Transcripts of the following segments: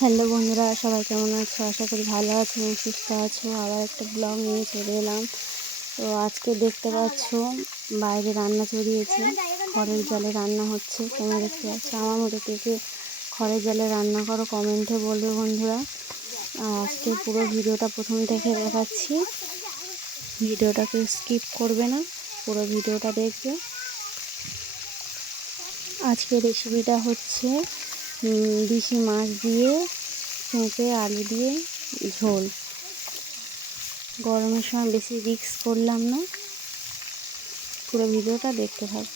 Hello বন্ধুরা, সবাই কেমন আছো? আশা করি ভালো আছো সুস্থ আছো। আবার একটা ব্লগ নিয়ে চলে এলাম। তো আজকে দেখতে পাচ্ছ, বাইরে রান্না চড়িয়েছে। খড়ের জলে রান্না হচ্ছে, তোমরা দেখতে পাচ্ছ। আমার মতো কে কে খড়ের জলে রান্না করো কমেন্টে বলবে বন্ধুরা। আর আজকে পুরো ভিডিওটা প্রথম থেকে দেখাচ্ছি। ভিডিওটাকে স্কিপ করবে না, পুরো ভিডিওটা দেখবে। আজকে রেসিপিটা হচ্ছে দেশি মাছ দিয়ে পেঁপে আলু দিয়ে ঝোল। গরমের সময় বেশি রিক্স করলাম না। পুরো ভিডিওটা দেখতে থাক।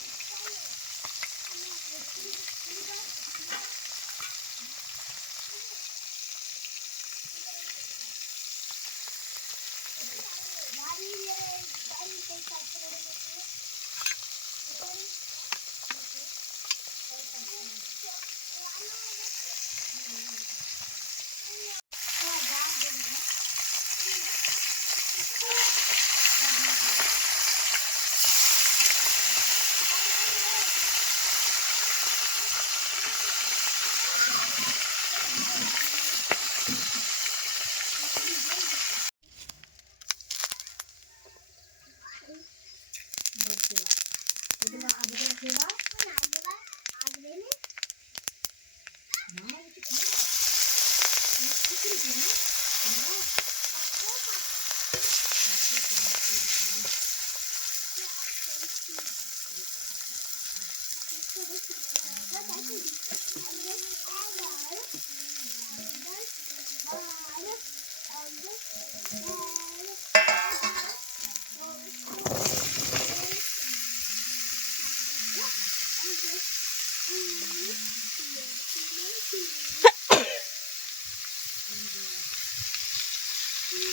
Thank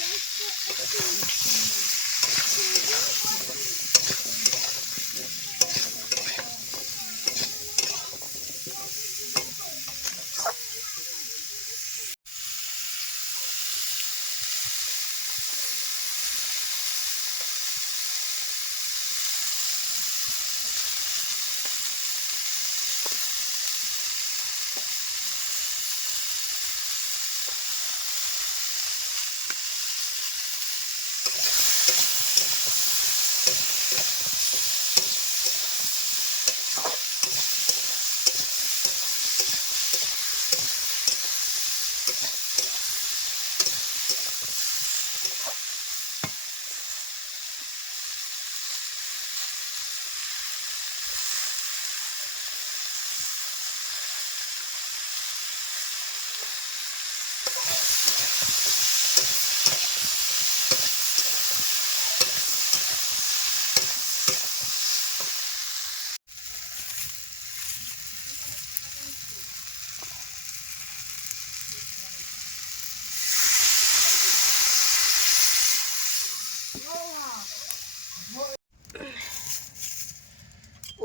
you.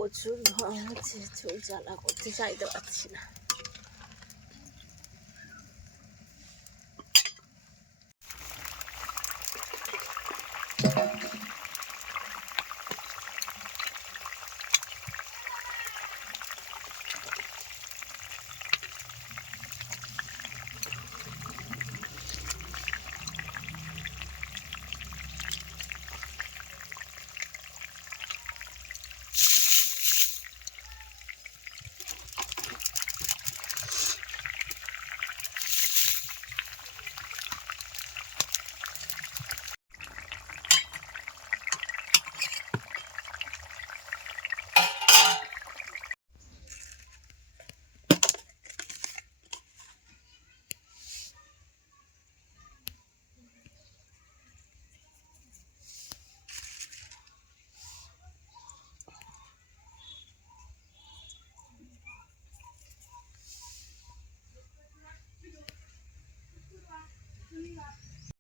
প্রচুর গরম হচ্ছে চোখ জ্বালা করতে চাইতে পারছি না